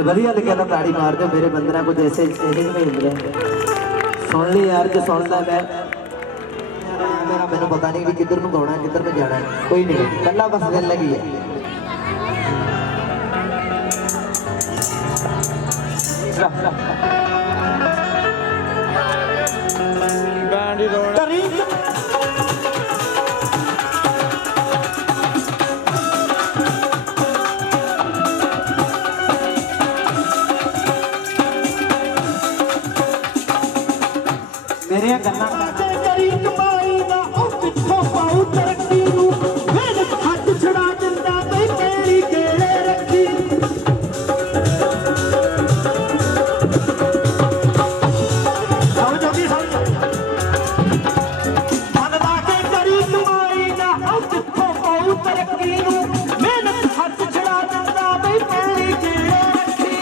जो वधिया लिखे ना ताड़ी मार दो मेरे बंदर कुछ ऐसे नहीं मिल सुन ली यार जो सुनता मैं मेरा मैंने पता नहीं भी किधर में गाना है किधर में जाना है कोई नहीं कला बस दिल लगी है मेरे गन्ना करी कमाई दा ओ पिछों पाऊ तरक्की नू मेरे हथ छड़ा दिंदा ते केड़ी गेड़े रखी समझोगी मनदा के करी कमाई दा ओ पिछों पाऊ तरक्की नू मेरे हथ छड़ा दिंदा ते केड़ी गेड़े रखी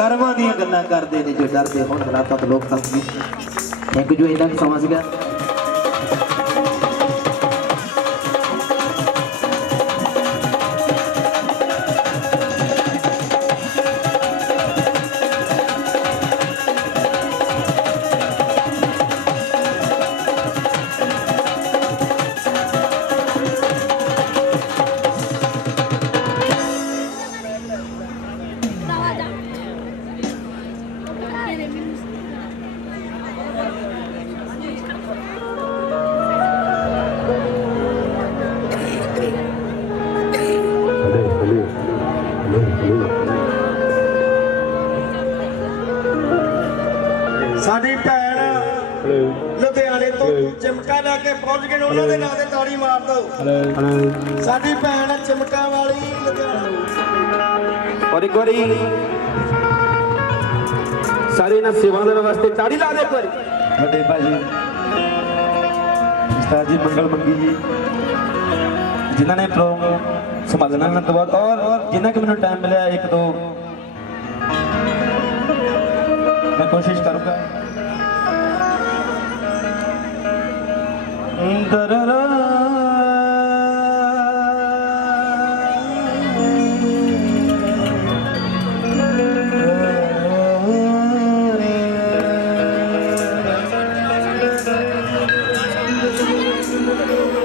ਕਰਮਾਂ ਦੀਆਂ ਗੱਲਾਂ ਕਰਦੇ ਨੇ ਜੋ ਡਰਦੇ ਹੁਣ ਹਾਲਾਤਾਂ ਤੋਂ ਲੋਕ ਤੱਕ ਵੀ ਥੈਂਕ ਯੂ ਇੰਨਾ ਸਮਾਂ ਸੀਗਾ साडी भैन लुधियाने तो चिमका लैके पहुंच गए उन्होंने नाम से ताड़ी मार दो साडी भैन चिमका वाली और एक बारी सारे ना सेवादार वास्ते ताड़ी ला दे पर बड़े भाजी उस्ताद जी मंगल मंगी जी जिन्होंने प्रोग्राम संभालना है तो और जिन्ना कि मैंने टाइम मिला एक दो मैं कोशिश करूंगा दररा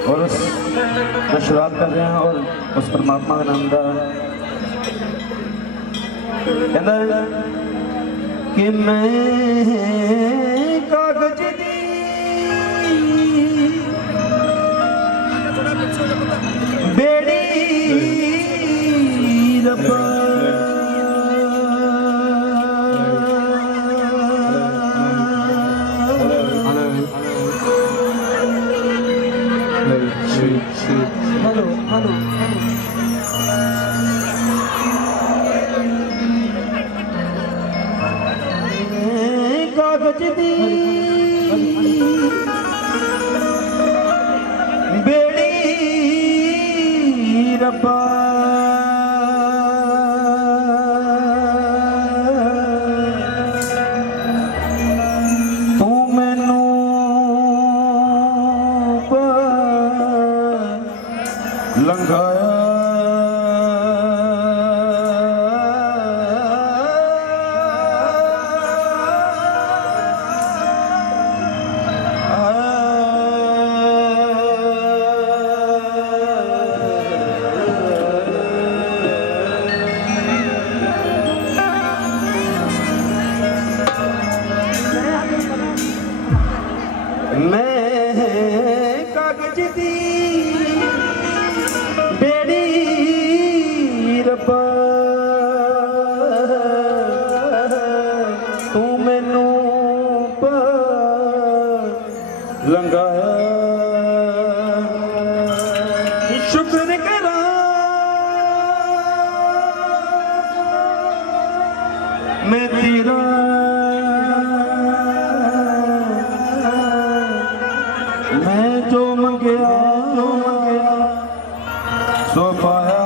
और उस शुरुआत कर रहे हैं और उस परमात्मा का नाम का कहना कि मैं कागज दी बेड़ी रब्बा हेलो हेलो कागज दी बेड़ी रब्बा तू मैनू लंघाया मैं कागज दी बेड़ी रब्बा तू मैनू लंघाया शुक्र करा मैं तेरा मैं जो मंगया सो पाया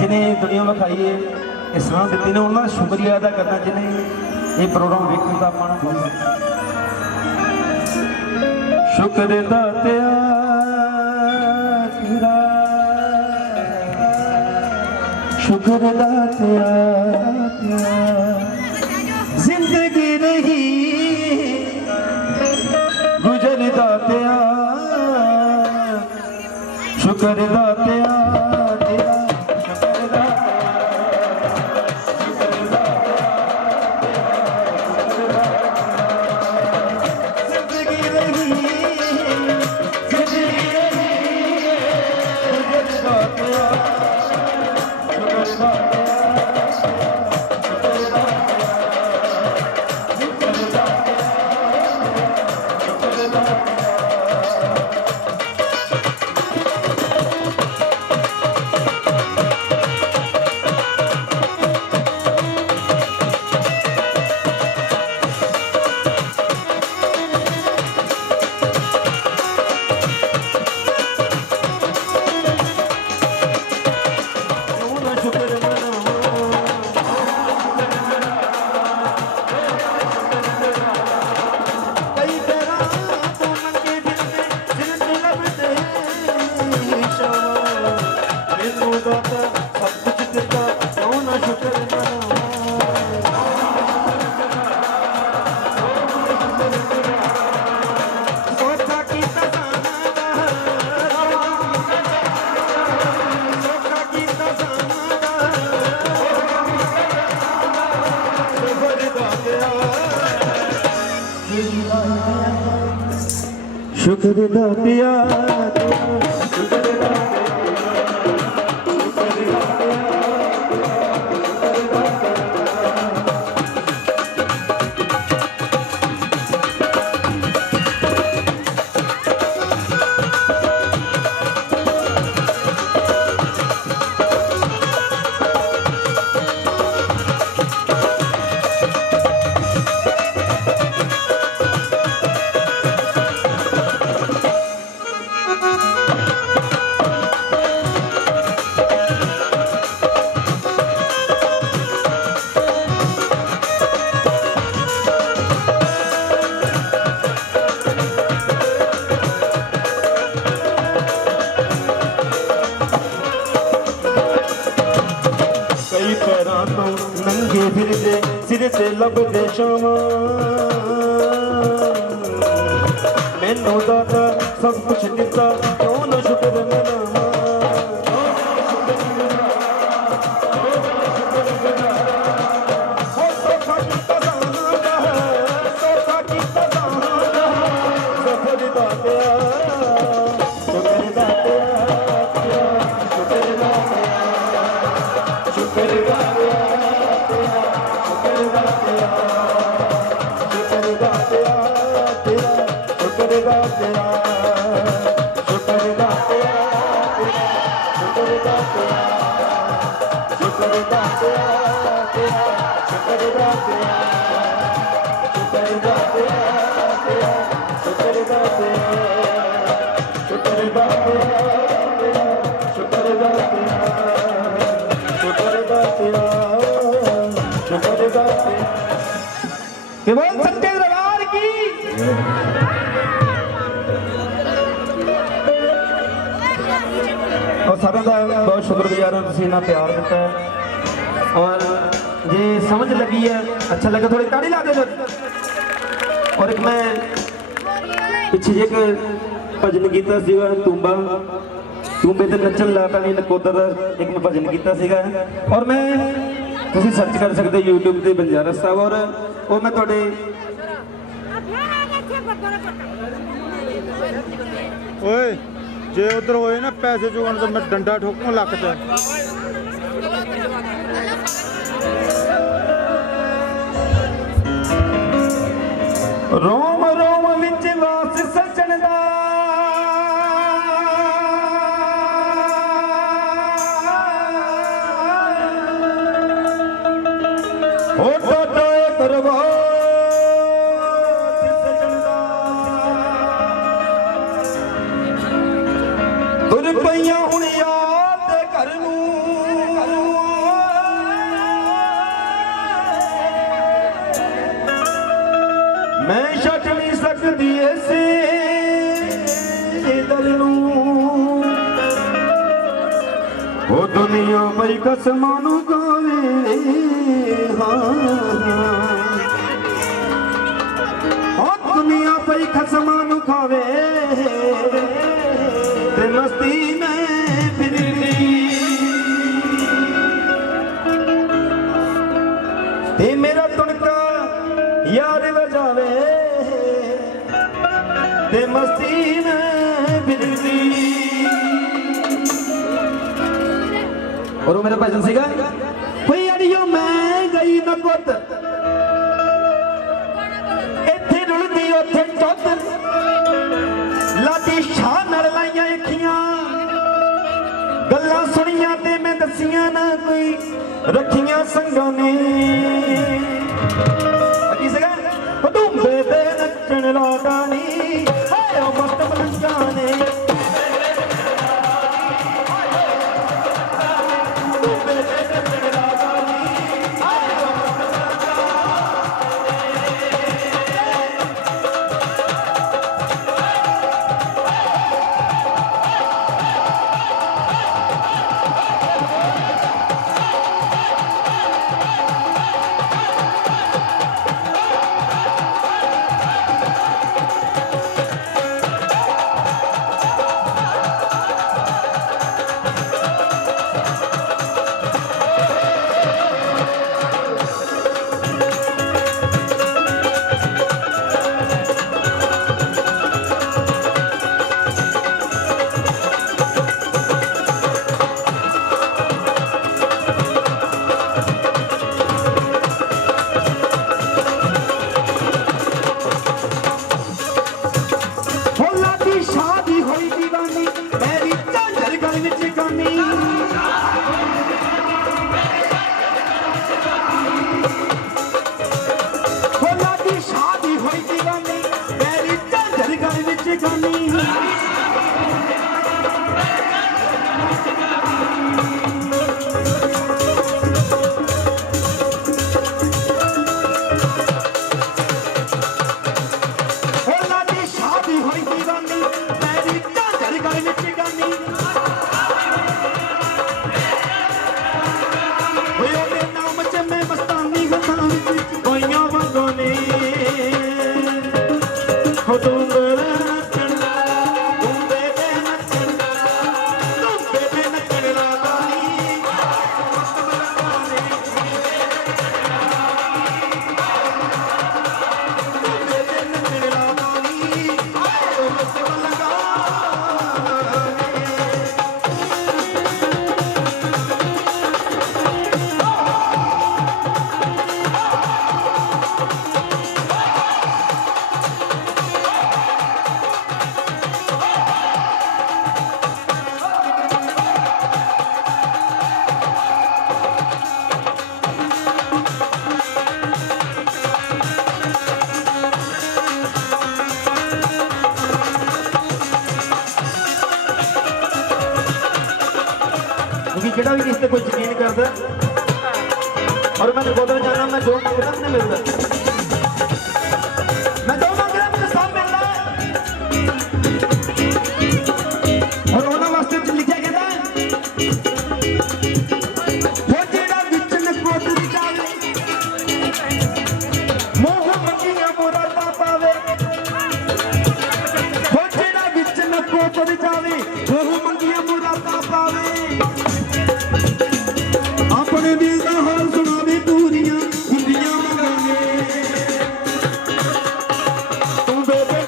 जिन्हें दुनिया में खाइए इस्लाम दी ने उन्होंने शुक्रिया अदा करना जिन्हें ये प्रोग्राम वेखने का मन शुक्र दातिया तेरा शुक्र दातिया तेरा जिंदगी नहीं गुजर दातिया शुक्र दातिया तेरा ਸੋਚਾ ਕੀਤਾ ਜਾਣਾ ਦਾ ਸੋਚਾ ਕੀਤਾ ਜਾਣਾ ਦਾ ਸਫਰ ਦਾ ਗਿਆ ਸ਼ੁਕਰ ਦਾਤਿਆ ਸ਼ੁਕਰ ਕਈ ਪੈਰਾਂ ਤੋਂ ਨੰਗੇ ਫਿਰਦੇ ਸਿਰ ਤੇ ਲੱਭਦੇ ਸ਼ਾਮਾਂ ਮੈਨੂੰ ਦਾਤਾ ਸਭ ਕੁਛ ਦਿੱਤਾ ਕਿਉਂ ਨਾ ਸ਼ੁਕਰ ਮਨਾਵਾਂ ਸੋਖਾ ਕੀਤਾ ਜਾਣਾ ਸੋਖਾ ਕੀਤਾ ਜਾਣਾ ਸਫਰ ਦਾ ਪਿਆ ਸ਼ੁਕਰ ਦਾ ਪਿਆ ਸ਼ੁਕਰ ਦਾ ਸ਼ੁਕਰ ਦਾ ਸ਼ੁਕਰ ਦਾ ਸ਼ੁਕਰ ਦਾ ਤੇਰਾ ਸ਼ੁਕਰ ਦਾ ਤੇਰਾ ਸ਼ੁਕਰ ਦਾ ਤੇਰਾ ਸ਼ੁਕਰ ਦਾ ਤੇਰਾ ਸ਼ੁਕਰ ਦਾ ਤੇਰਾ ਸ਼ੁਕਰ ਦਾ ਤੇਰਾ ਸ਼ੁਕਰ ਦਾ ਤੇਰਾ ਸ਼ੁਕਰ ਦਾ ਤੇਰਾ ਸ਼ੁਕਰ ਦਾ ਤੇਰਾ ਸ਼ੁਕਰ ਦਾ ਤੇਰਾ केवल सत्य दरबार की और सारा का बहुत शुक्रगुजार हूं तुसीं इन्ना प्यार दिता है और जे समझ लगी है अच्छा लगा थोड़ी ताड़ी ला दे और एक मैं पिछे जे एक भजन कीता सीगा तूंबा तूंबे ते नचन लाता नहीं नकोदर एक मैं भजन कीता सीगा और मैं तुसीं सर्च कर सकते यूट्यूब ते बंजारा साहब और वो मैं थोड़े ओए जे उधर होए ना पैसे चुकाने तो मैं डंडा ठोकूं लक च रोम रोम विच वास सजन दा ओ टोटो करवा तुर पईयां हुण याद दे घर नूं मैं छड्ड नहीं सकदी ऐसे दल नूं ओ दुनिया मई कसमां नूं गावे दुनिया पई खसमां नूं खावे ते मस्ती में फिरदी ते मेरा तुणका यार बजावे ते मस्ती में फिरदी और वो मेरा भजन सीगा कोई अड़ियो मैं गई नकोत इत्थे रुलदी उत्थे चौथ लादी शाह नाल लाइयां अखियां गल्लां सुनियां ते मैं दसियां ना कोई रखियां संगां ने अगी सगा डूबे ते नचण लागा नी हाय मस्त मलंगा ने किहड़ा भी किसी ते कोई यकीन करदा और मैं नकोदर जाना, मैं जो मंगदा मैंने मिलदा, मैं जो मंगदा मुझे सब मिलदा और उन्हां वास्ते लिखिया गया वो जेड़ा विच नकोदर जावे मोह मंगिया मुरादा पावे, वो जेड़ा विच नकोदर जावे मोह मंगिया मुरादा पावे, अपने दिल दा हाल सुनावे पूरियां हुंदियां मंगावे, तू बेबे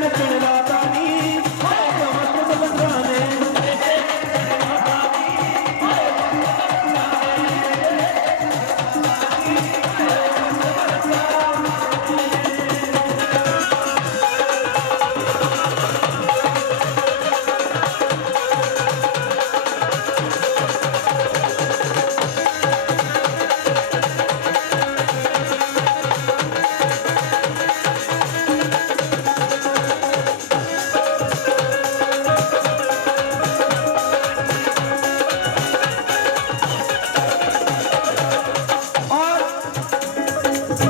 नचन लादा नी मत बंदाने,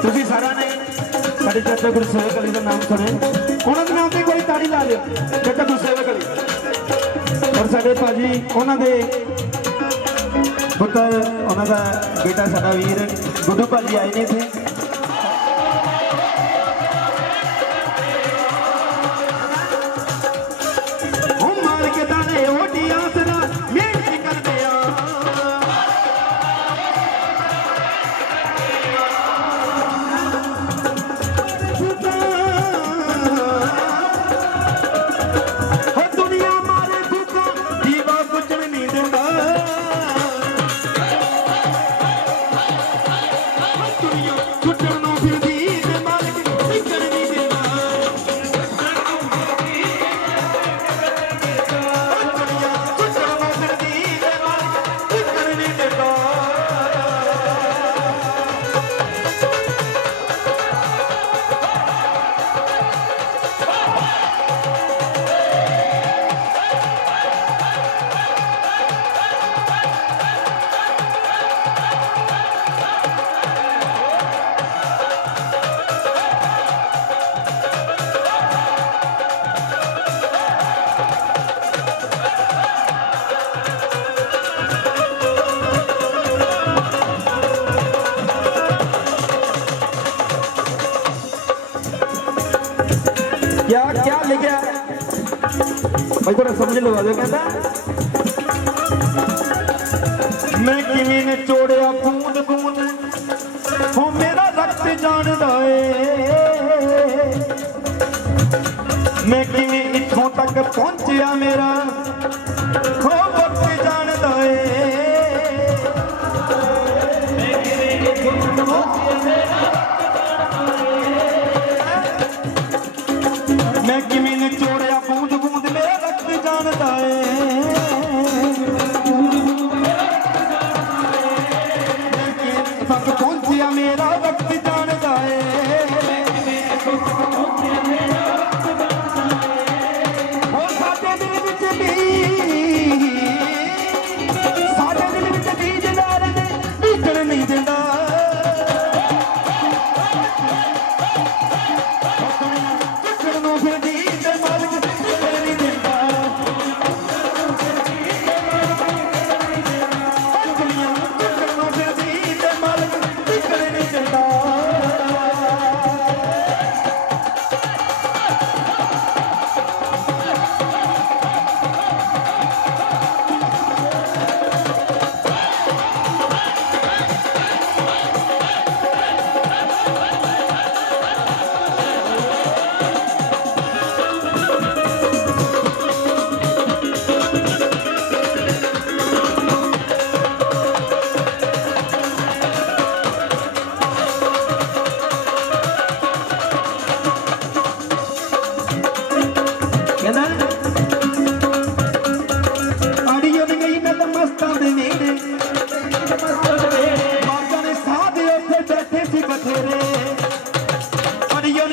ਤੁਸੀਂ ਸਾਰਿਆਂ ਨੇ ਸਾਡੇ ਚਾਚਾ ਗੁਰਸੇਵਕ ਅਲੀ ਦਾ ਨਾਮ ਸੁਣਿਆ, ਉਹਨਾਂ ਦੇ ਨਾਮ ਤੇ ਕੋਈ ਤਾੜੀ ਲਾ ਲਿਓ, ਚਾਚਾ ਗੁਰਸੇਵਕ ਅਲੀ ਔਰ ਸਾਡੇ ਭਾਜੀ ਉਹਨਾਂ ਦੇ ਪੁੱਤਰ, ਉਹਨਾਂ ਦਾ ਬੇਟਾ ਸਾਡਾ ਵੀਰ ਗੁੱਡੂ ਭਾਜੀ ਆਏ ਨੇ ਇੱਥੇ। ਉਹ ਮਾਰ ਕੇ ਦਾਣੇ ਓਡੀ ਆਸਰਾ ਮਿਹਨਤ ਕਰਦੇ ਆ, दुनिया मारे फूका दीवा कुचन नहीं देता, दुनिया कुचन नो फिर दी ते मालिक कुचन नहीं देता, दुनिया कुचन नो फिर दी ते मालिक कुचन नहीं देता। क्या क्या लिखा भाई थोड़ा समझ लो, कहता मैं किवें ने चोड़िया बूंद बूंद हो मेरा रक्त जानदा ए, मैं किवें इत्थों तक पहुंचिया मेरा हो वक्त जानदा ए, मैं किवें ने चोड़िया बूंद बूंद मेरा रक्त जानदा ए, मैं तक पहुंचिया मेरा वक्त जानदा ए, ओ साडे दिल विच बीज लाल ने बीजण नहीं दिंदा,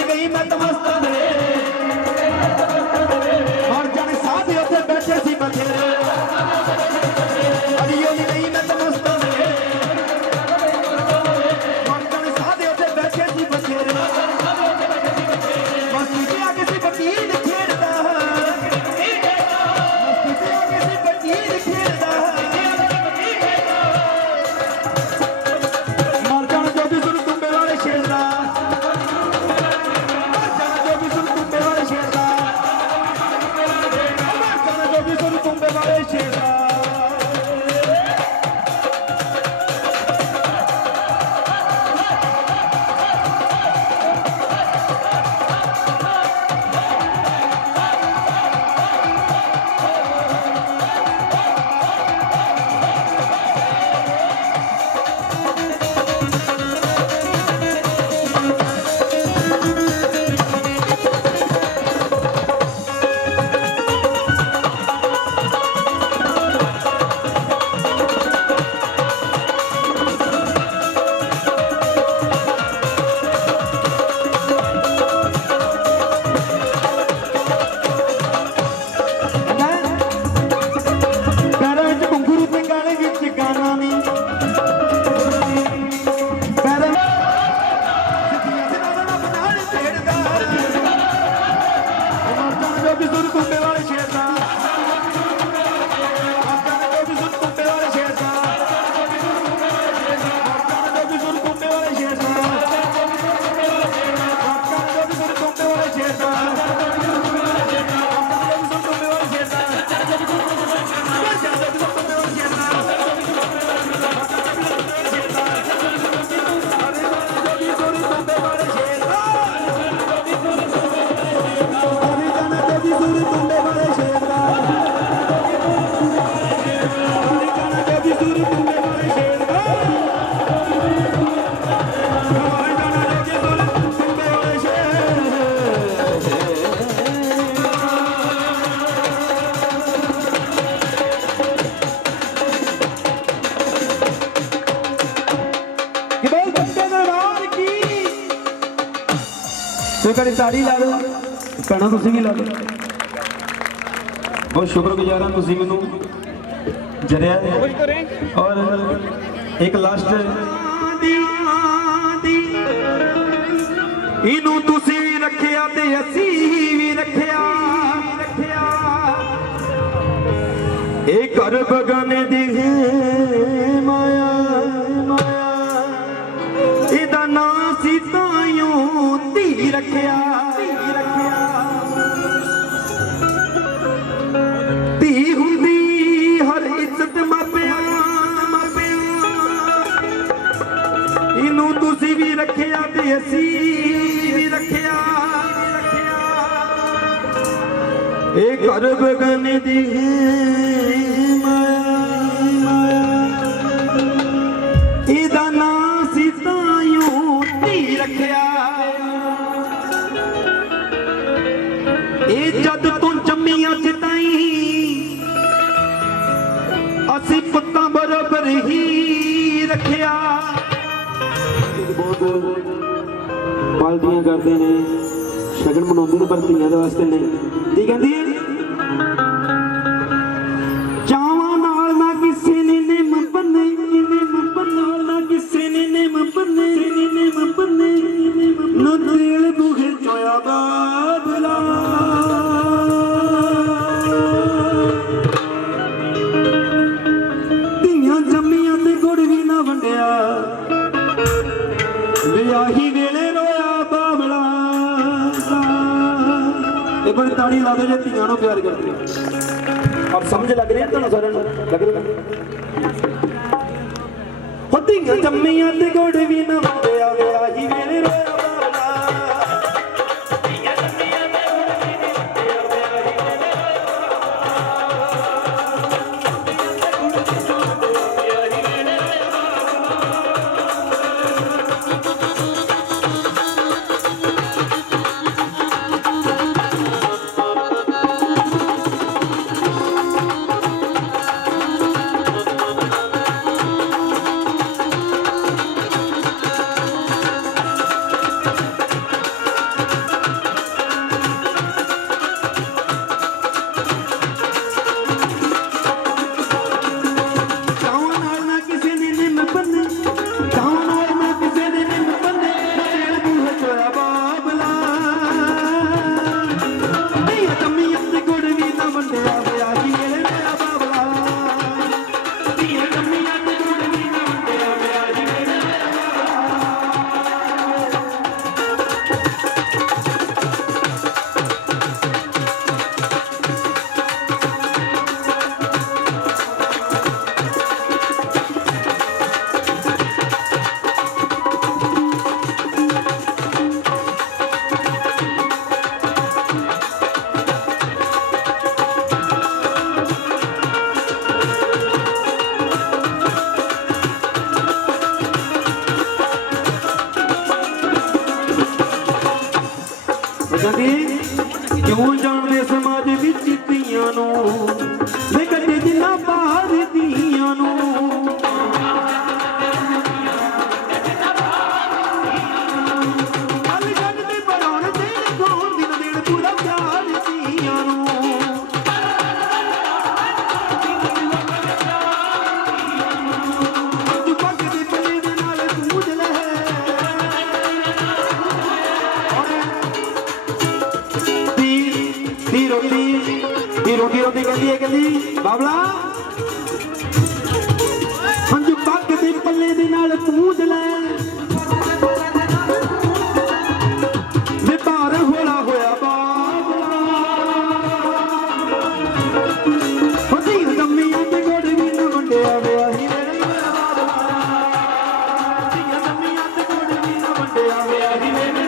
गई मैं तमस्ता दे और जाने साथ बोल बच्चे दरबार की तो कड़ी ताड़ी ला दो कहना तुसी भी ला दो बहुत शुक्रगुजार हाँ तुसी मैनू जरिया और एक लास्ट इनू तुसी रखिया ते असी भी रखिया एक घर बगाने दी माया माया इदा ना सी तायूं धी रखिया धी हुंदी हर इज्जत मापिया इनू तुसी भी रखिया ते असी भी रखिया एक घर बगाने दी इदा ना सी तायूं धी रखिया ए जद तू जम्मिया चिताई असी पुत्तां बराबर ही रखिया बहुत पार्टियां करते ने शगन मनाउंदे ने पर धीआं दे वास्ते नहीं की कहंदी चावां नाल ना किसे ने निम बन्ने ना किसे ने निम बन्ने न दिल बुहे चोया बादला धीआं जम्मियां ते गुड़ भी ना वंडिया विआही वेले रोया बाबला एक बार ताड़ी ला दो जो धीआं नूं प्यार करदी और समझ लग रही है तुहानूं सारिआं नूं लग रही हो धीआं जम्मियां ते गुड़ भी ना वंडिया विआही वेले रोया बाबला धीआं जम्मियां ते गुड़ भी ना वंडिया विआही वेले क्यों जानते समाज विच धीआं नूं वे कटे जिन्ना बाहर धीआं नूं अल जग दे बनाउण देण कौन दिन देण पूरा प्यार धीआं नूं तू पग दे पल्ले दे नाल पूज ले रोटी रोटी कहती है कहती बाबला हंजू पग दे पल्ले दे नाल पूज ले वे भार होला होया बाबला होती जम्मियां ते गुड़ भी ना वंडिया विआही वेले जम्मियां ते गुड़ भी ना वंडिया विआही वेले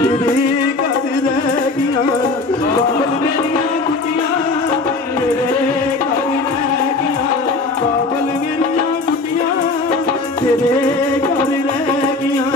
तेरे घर रह गया बाबल मेरिया गुटिया तेरे घर रह गया बाबल मेरिया गुटिया तेरे घर रह गया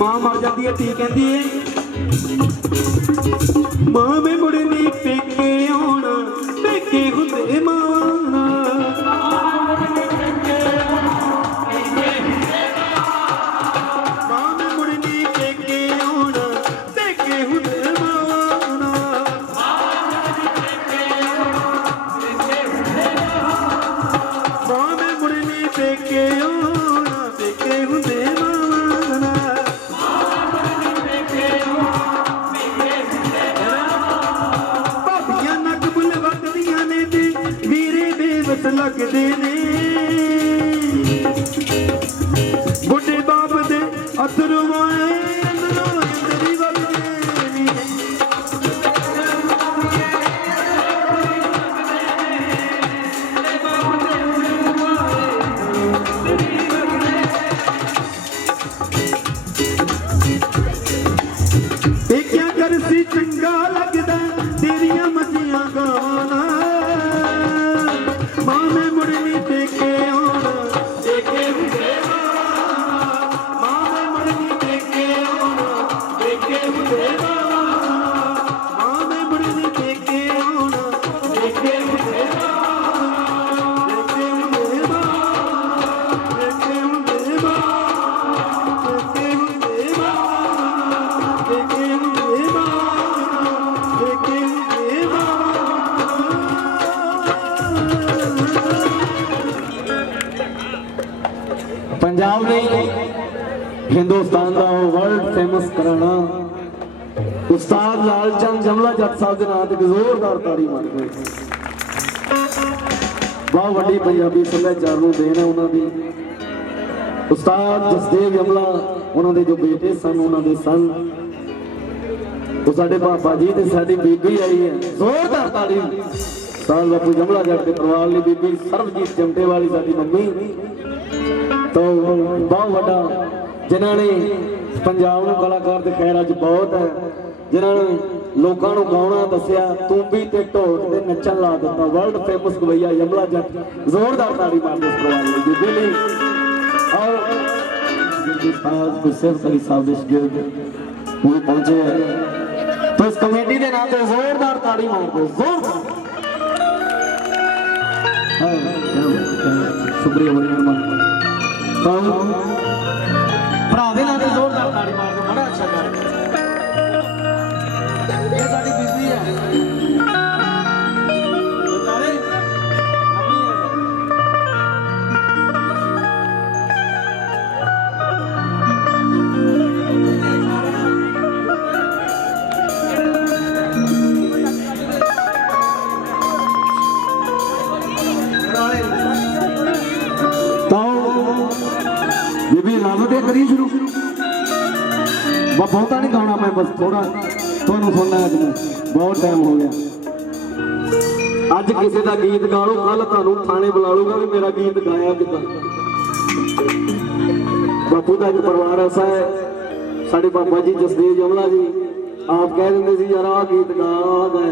मां मर जाती है धी कहती है मां में मुड़नी पेके आना पेके हुंदे माना मां में मुड़नी पेके आना पेके हुंदे माना मां में मुड़नी पेके आना पेके हुंदे माना लगदे ने बुढ़े बाप दे अथरुआए अंदरी वगदे ने क्या कर सी चंगा लगदा तेरियां मजियां गाना पंजाब नहीं हिंदुस्तान का वर्ल्ड फेमस कराना उस्ताद लालचंद जमला जट साहब के नाम से जोरदार ताड़ी मारते बहुत वड्डी पंजाबी सभ्याचार नूं देन है उन्होंने उस्ताद जसदेव जमला उन्होंने जो बेटे सन उन्होंने सन वो साडे पापा जी ते साडी बीबी आई है जोरदार ताड़ी साल बापू जमला जट के परिवार ली बीबी सरबजीत चमटे वाली साडी मम्मी तो बहुत बड़ा जिन्होंने पंजाब में कलाकार तो खैर अज बहुत है जिन्होंने लोगों को गाना दसिया तूंबी ते ढोल ते नचन ला दिता वर्ल्ड फेमस गवैया यमला जट जोरदार ताड़ी मार दे और गुरसेव अली साहब के शागिर्द वो पहुंचे हैं तो इस कमेटी के नाम से जोरदार ताड़ी मार दो जोरदार शुक्रिया बड़ी मेहरबानी भरा दे नाम से जोरदार ताड़ी मार दो बड़ा अच्छा गा ये साडी बीबी है बतावे अम्मी है करी शुरू बहुता नहीं गाना मैं बस थोड़ा तुहानू सुनना अज मैं बहुत टाइम हो गया अज किसी का गीत गा लो कल तुहानू थाने बुला लूगा भी मेरा गीत गाया किदा बापू का एक परिवार ऐसा है साडे पापा जी जसदेव जमला जी ਆਪ ਕਹਿ ਦਿੰਦੇ ਸੀ ਯਾਰ ਆਹ ਗੀਤ ਗਾ ਆ ਗਏ।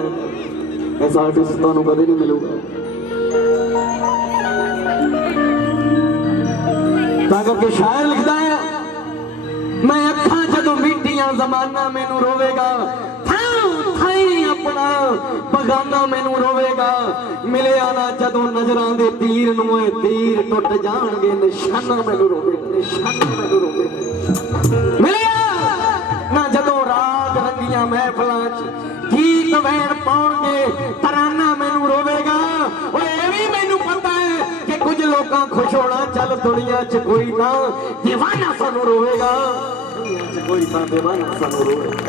ਐਸਾ ਆਰਟਿਸਟ ਤੁਹਾਨੂੰ ਕਦੇ ਨਹੀਂ ਮਿਲੂਗਾ। ਤਾਂ ਕਰਕੇ ਸ਼ਾਇਰ ਲਿਖਦਾ ਹੈ मैं अखा जदों मीटियां जमाना मैनू रोवेगा थाई अपना बगाना मैनू रोवेगा मिले आना जदों नजरां दे तीर नूं तीर टुट जाणगे निशाना मैनू रोवेगा निशाना मैनू रोवेगा मिले ना जदों रात रंगियां महफिलां च गीत वैण पाउणगे तराना मैनू रोवेगा ओए ए वी मैनू पता है कि कुछ लोकां खुश होना चल दुनिया च कोई ना दीवाना सानू रोवेगा कोई ना दीवाना सानू रोवेगा।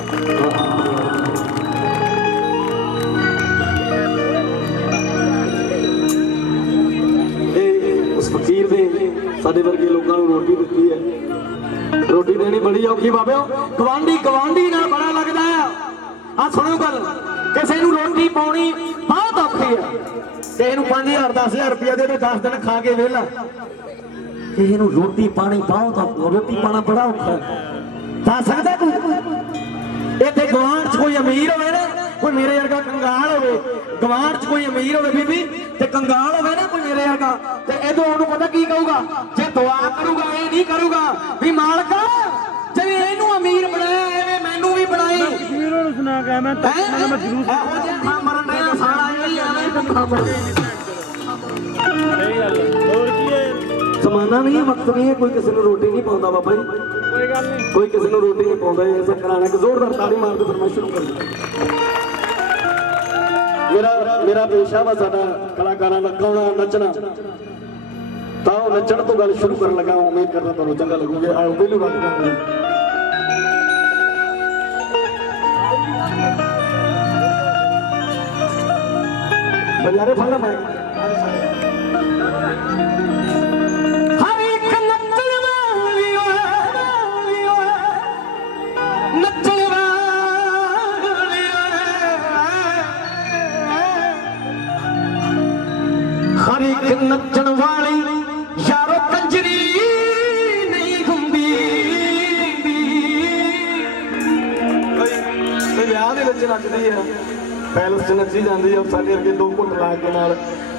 उस फकीर ने साडे वर्गे लोकां नूं रोटी दित्ती है। रोटी देनी बड़ी औखी बाबे गवांडी गवांडी नाल बड़ा लगदा है। आ सुनो गल किसी नूं रोटी पाउणी बहुत औखी है। किसी नूं 5000 10,000 रुपया दे दे 10 दिन खा के वेला। किसी नूं रोटी पानी बहुत रोटी पाना बड़ा औखा है। पा सकदा तू इत्थे गवांढ च कोई अमीर होवे ना कोई मेरे वर्गा कंगाल होवे गवांढ च कोई अमीर होवे बीबी ते कंगाल होवे ना कोई मेरे वर्गा ते इदों ओनू पता की कहूगा जे दुआ करूगा ये नहीं करूगा भी मालका जे इनू अमीर बनाया एवें मैनू भी बनाई हीरो नु सुना के मैं जरूर एहो जे खा मरन दे साला ही एवें खा मर सही गल और की है समाना नहीं है वक्त नहीं है कोई किसी को रोटी नहीं पाਉਂਦਾ बाबा जी कोई गल नहीं कोई किसी को रोटी नहीं पाਉਂਦਾ ऐसा कराना कि जोरदार ताली मार दो फिर मैं शुरू कर मेरा पेशा वा साडा कलाकारां दा गाउणा नचना तां नचण तो गल शुरू करन लगा उम्मीद करदा तुहानू चंगा लगूगा आओ पहलू बात करांगे बजारे फड़ना मैं नचण वाली यारो कंजरी नहीं हुंदी विआह दे विच नचदी है पैलेस च नची जाती है साडे वर्गे दो घुट ला के नाल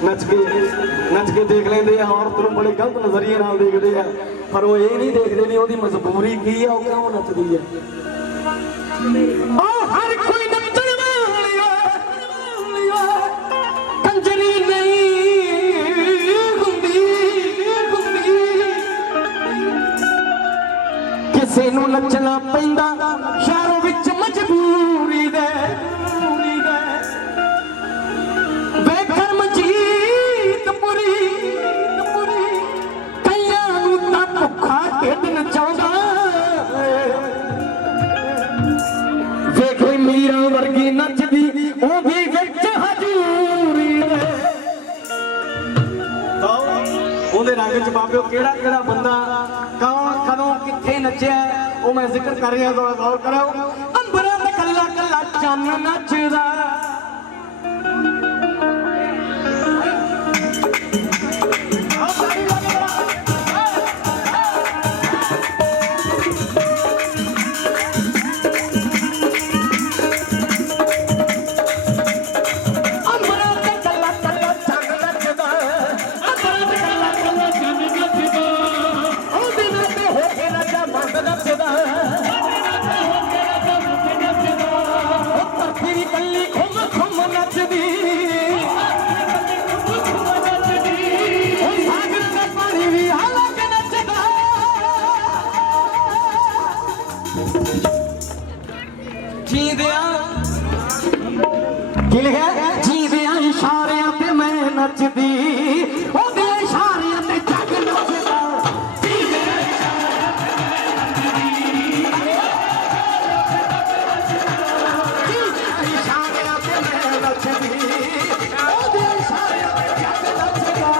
नच के देख लेंदे आ औरत नूं बड़े गलत नजरिए नाल देखदे आ पर वो ये नहीं देखदे भी ओहदी मजबूरी की है ओ क्यों नचदी है ओ हर कोई नचण वाली कंजरी नहीं किसी नूं नचना पैंदा शहरों विच मजबूरी दे बेकर्म जीत पुरी कईयां नूं तां भुखा ढिड नचाउंदा वेखे मीरां वर्गी नचदी ओ भी विच हजूरी दे ਉਹਦੇ ਰੰਗ ਚ ਬਾਬਿਓ ਕਿਹੜਾ ਕਿਹੜਾ ਬੰਦਾ ਕੌਣ ਕਦੋਂ ਕਿੱਥੇ ਨੱਚਿਆ ਉਹ ਮੈਂ ਜ਼ਿਕਰ ਕਰ ਰਿਹਾ ਥੋੜਾ ਗੌਰ ਕਰੋ ਅੰਬਰਾਂ ਤੇ ਕੱਲਾ ਕੱਲਾ ਚੰਨ ਨੱਚਦਾ की लिखा जीदिया इशारियां ते मैं नचदी ओदे इशारियां ते जग नचदा इशारियां ते मैं नचदी ओदे इशारियां ते जग नचदा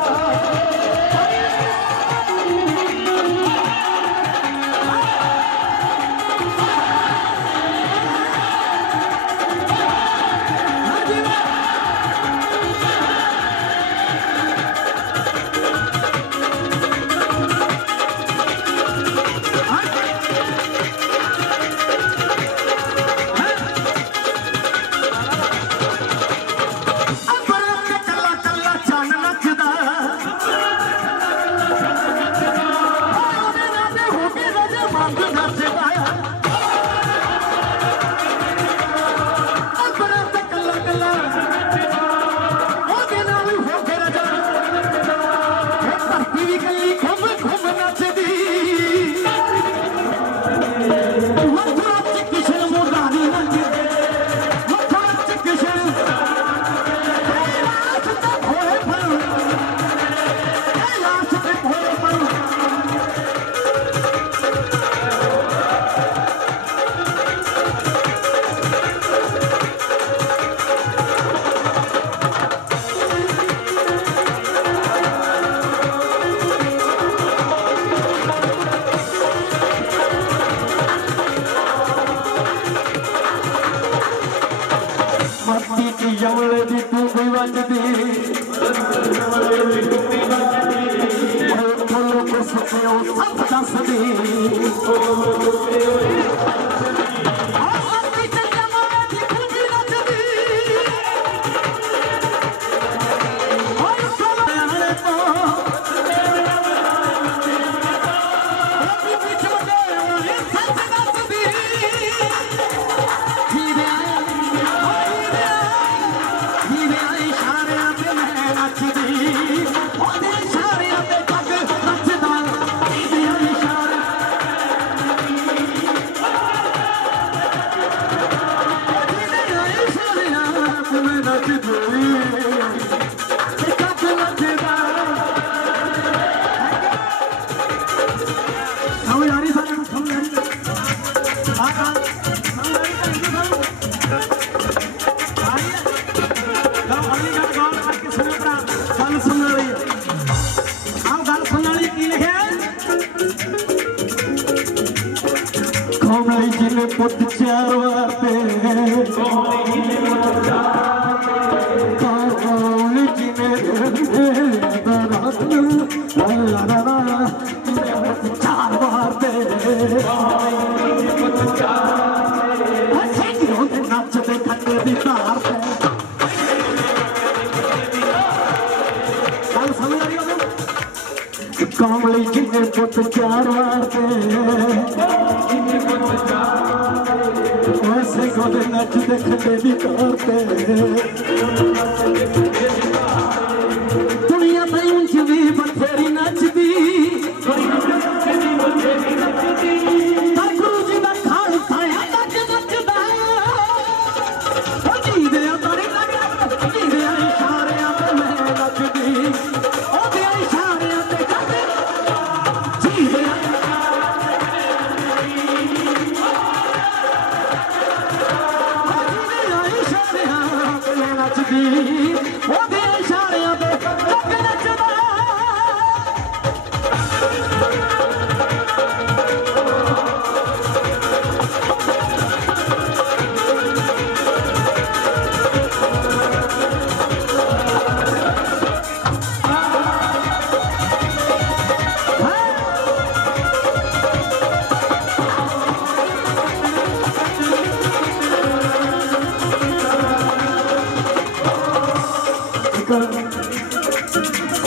जमले दी तू कोई वजदी फुल को सुखियो सब दसदी कमली जी ने पुत चार वार पे कमली जी ने चार वार पे नचते खट्टे दी तार पे कमली जी ने पुत चार वार पे वैसे गोदे नचते खट्टे दी तार पे दुनिया में ऊंच भी बथेरी नचदी गुरु जी का खाल खाया नच नचदा जी दे तारी लगा जी दे इशारियां पे मैं नचदी ओ दे इशारियां पे जी दे नचदी ओ दे इशारियां पे नचदा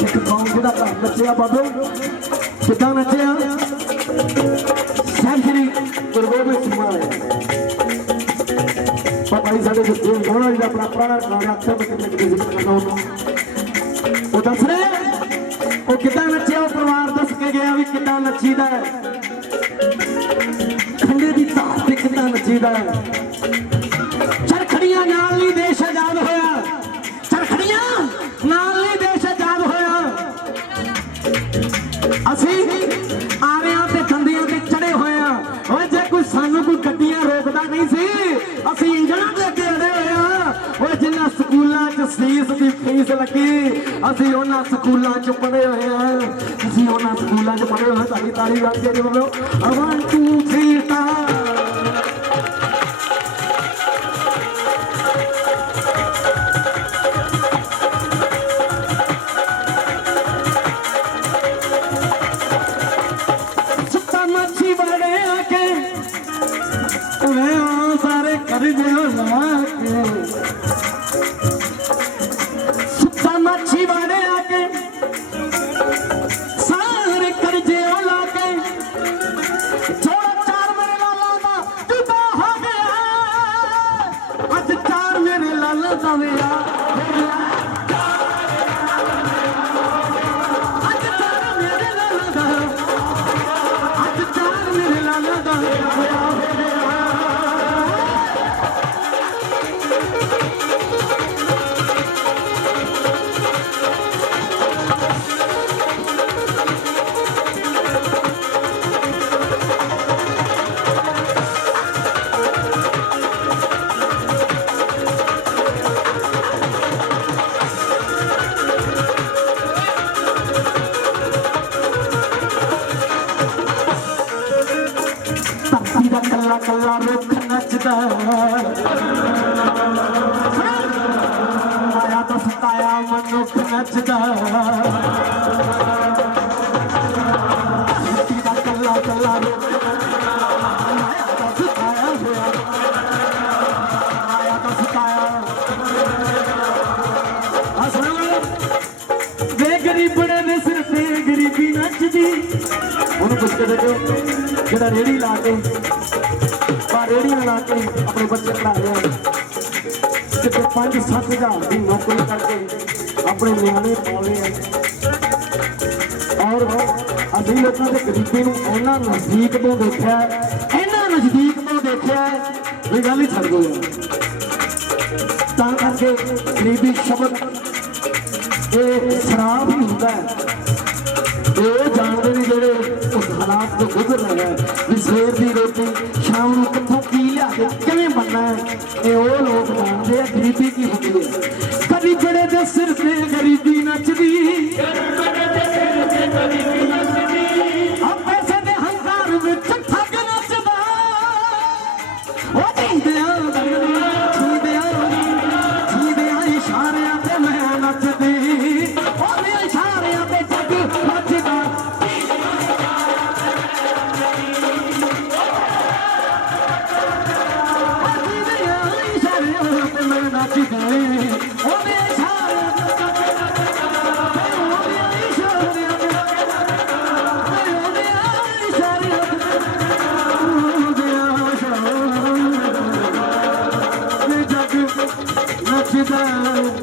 एक गाँव का नचिया बाबू कितना नचिया श्री गुरु गोबिंद सिंह महाराज भाई साढ़े जो गाना जी अपना पुराना गाना अक्सर वो दस रहे वो कितना नचिया परिवार दस के गया भी कितना नचीदा है खंडे की तार से कितना नचीदा है चरखड़ियां नाल नहीं देश आजाद होया चरखड़ियां नाल नहीं देश आजाद होया ਅਸੀਂ ਆਰਿਆਂ ਤੇ ਖੰਡੀਆਂ ਤੇ ਚੜੇ ਹੋਏ ਆ ਓਏ ਜੇ ਕੋਈ ਸਾਨੂੰ ਕੋਈ ਗੱਡੀਆਂ ਰੋਕਦਾ ਨਹੀਂ ਸੀ ਅਸੀਂ ਇੰਜਣਾਂ ਦੇ ਅੱਗੇ ਅੜੇ ਹੋਏ ਆ ਓਏ ਜਿੰਨਾ ਸਕੂਲਾਂ 'ਚ ਫੀਸ ਦੀ ਫੀਸ ਲੱਗੀ ਅਸੀਂ ਉਹਨਾਂ ਸਕੂਲਾਂ 'ਚ ਪੜ੍ਹੇ ਹੋਏ ਆ ਅਸੀਂ ਉਹਨਾਂ ਸਕੂਲਾਂ 'ਚ ਪੜ੍ਹੇ ਹੋਏ ਤਾਲੀ ਤਾਲੀ ਵੱਜ ਕੇ ਬੋਲੋ 1 2 3 ਸਟਾਰ मच्छी वाले आके सारे कर्जे ला के जोड़ा चार मेरे लाला ਮਨੁੱਖ ਨੱਚਦਾ ਦਾ ਕੱਲਾ ਕੱਲਾ ਆਇਆ ਤਾਂ ਸਿਖਾਇਆ ਹੋਇਆ ਆਇਆ ਤਾਂ ਸਿਖਾਇਆ ਵੇ ਗਰੀਬੜੇ ਦੇ ਸਿਰ ਤੇ ਗਰੀਬੀ ਨੱਚਦੀ ਉਹਨੂੰ ਪੁੱਛ ਕੇ ਦੇਖੋ ਜਿਹੜਾ ਰੇੜੀ ਲਾ ਕੇ ਰੇੜੀ ਲਾ ਕੇ ਆਪਣੇ ਬੱਚੇ ਪੜ੍ਹਾ ਰਿਹਾ ਕਿਤੇ 5-7 ਹਜ਼ਾਰ ਦੀ ਨੌਕਰੀ ਕਰਕੇ ਆਪਣੇ ਨਿਆਣੇ ਪਾਲੇ ਆ ਔਰ ਅਸੀਂ ਲੋਕਾਂ ਦੇ ਗਰੀਬੀ ਨੂੰ ਇੰਨਾ ਨਜ਼ਦੀਕ ਤੋਂ ਦੇਖਿਆ ਇਹ ਗੱਲ ਹੀ ਛੱਡ ਦਿਓ ਤਾਂ ਕਰਕੇ ਗਰੀਬੀ ਸ਼ਬਦ ਇਹ ਸ਼ਰਾਬ ਹੀ ਹੁੰਦਾ ਹੈ ਇਹ ਜਾਣਦੇ ਨੇ ਜਿਹੜੇ ਉਸ ਹਾਲਾਤ ਤੋਂ ਗੁਜ਼ਰ ਰਹੇ ਹੈ ਵੀ ਸਵੇਰ ਦੀ ਰੋਟੀ ਸ਼ਾਮ ਨੂੰ ਕਿੱਥੋਂ ਕੀ ਲਿਆ ਕੇ ਕਿਵੇਂ ਬਣਨਾ ਹੈ ਇਹ ਉਹ ਲੋਕ ਜਾਣਦੇ ਆ ਗਰੀਬੀ ਕੀ ਹੁੰਦੀ ਹੈ ਕਦੀ ਬੜੇ ਦੇ ਸਿਰ ਤੇ ਗਰੀਬੀ ਨੱਚਦੀ ਆ ਪੈਸੇ ਦੇ ਹੰਕਾਰ ਵਿੱਚ ਠੱਗ ਨੱਚਦਾ ਉਹ ਜੀਂਦਿਆਂ ਇਸ਼ਾਰਿਆਂ ਤੇ ਮੈਂ ਨੱਚਦੀ ਉਹਦੇ ਇਸ਼ਾਰਿਆਂ ਤੇ ਜੱਗ ਨੱਚਦਾ Nachida